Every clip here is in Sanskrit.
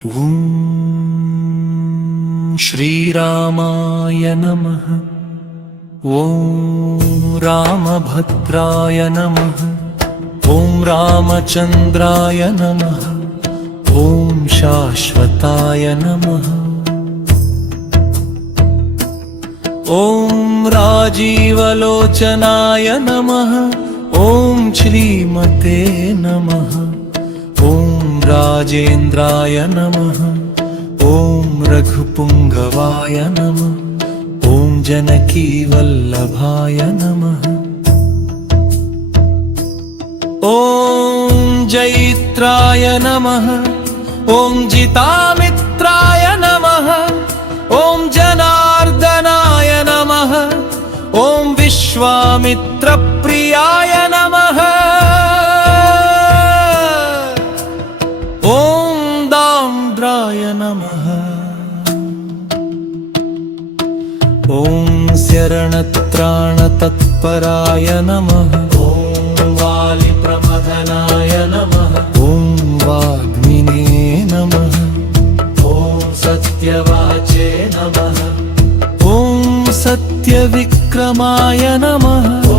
ॐ श्रीरामाय नमः। ॐ रामभद्राय नमः। ॐ रामचन्द्राय नमः। ॐ शाश्वताय नमः। ॐ राजीवलोचनाय नमः। ॐ श्रीमते नमः। ॐ राजेन्द्राय नमः। ॐ रघुपुङ्गवाय नमः। ॐ जानकीवल्लभाय नमः। ॐ जैत्राय नमः। ॐ जितामित्राय नमः। ॐ जनार्दनाय नमः। ॐ विश्वामित्रप्रियाय नमः। ॐ दाम्राय नमः। ॐ शरणत्राणतत्पराय नमः। ॐ वालिप्रमथनाय नमः। ॐ वाग्मिने नमः। ॐ सत्यवाचे नमः। ॐ सत्यविक्रमाय नमः। ॐ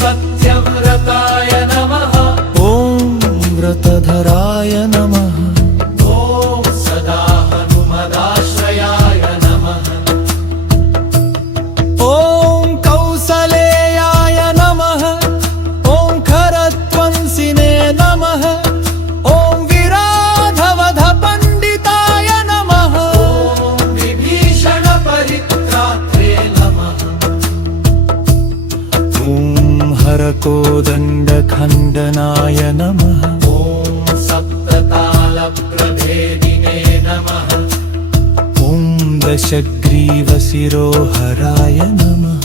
सत्यव्रताय नमः। ॐ व्रतधराय नमः। ॐ सदा हनुमदाश्रयाय नमः। ॐ कौसलेयाय नमः। ॐ खरध्वंसिने नमः। ॐ विराधवधपण्डिताय नमः। ॐ विभीषणपरित्रात्रे नमः। ॐ हरकोदण्डखण्डनाय नमः। ॐ सप्ततालप्रभेदिने नमः। ॐ दशग्रीवशिरोहराय नमः।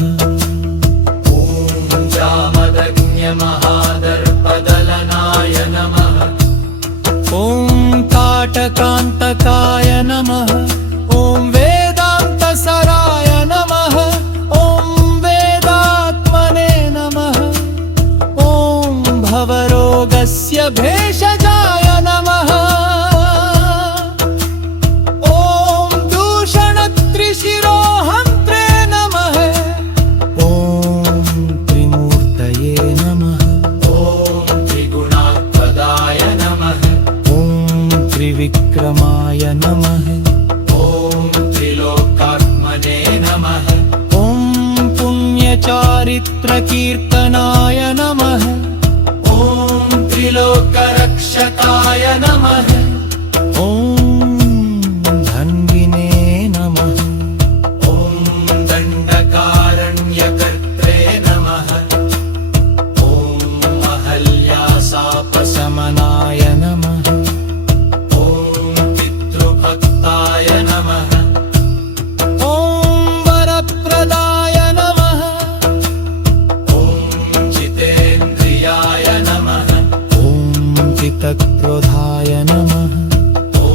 ॐ जामदग्न्यमहादर्पदलनाय नमः। ॐ ताटकान्तकाय नमः। ॐ वेदान्तसराय नमः। ॐ वेदात्मने नमः। ॐ भवरोगस्य भेषजाय नमः। ॐ दूषणत्रिशिरोहन्त्रे नमः। ॐ त्रिमूर्तये नमः। ॐ त्रिगुणात्मदाय नमः। ॐ त्रिविक्रमाय नमः। ॐ त्रिलोकात्मने नमः। ॐ पुण्यचारित्रकीर्तनाय नमः। ॐ त्रिलोकरक्षकाय नमः। ॐ धन्विने नमः। ॐ दण्डकारण्यकर्त्रे नमः। ॐ अहल्याशापशमनाय नमः। ॐ पितृभक्ताय नमः। ॐ वरप्रदाय नमः। ॐ जितेन्द्रियाय नमः। ॐ चित्तक्रोधाय नमः। ॐ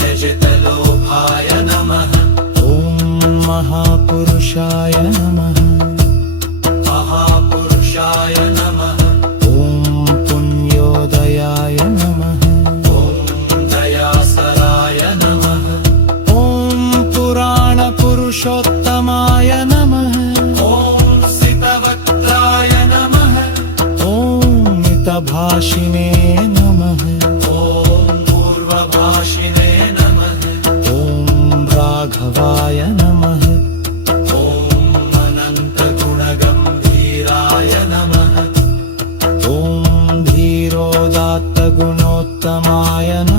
जजितलोभाय नमः। ॐ महापुरुषाय नमः। महापुरुषाय नमः। ॐ पुण्योदयाय नमः। ॐ दयासराय नमः। ॐ पुराणपुरुषोत्तमाय नमः। ॐ सितवक्त्राय नमः। ॐ मितभाषिणे नमः। ॐ पूर्वभाषिणे नमः। ॐ राघवाय नमः। ॐ अनन्तगुणगम्भीराय नमः। ॐ धीरोदात्तगुणोत्तमाय नमः।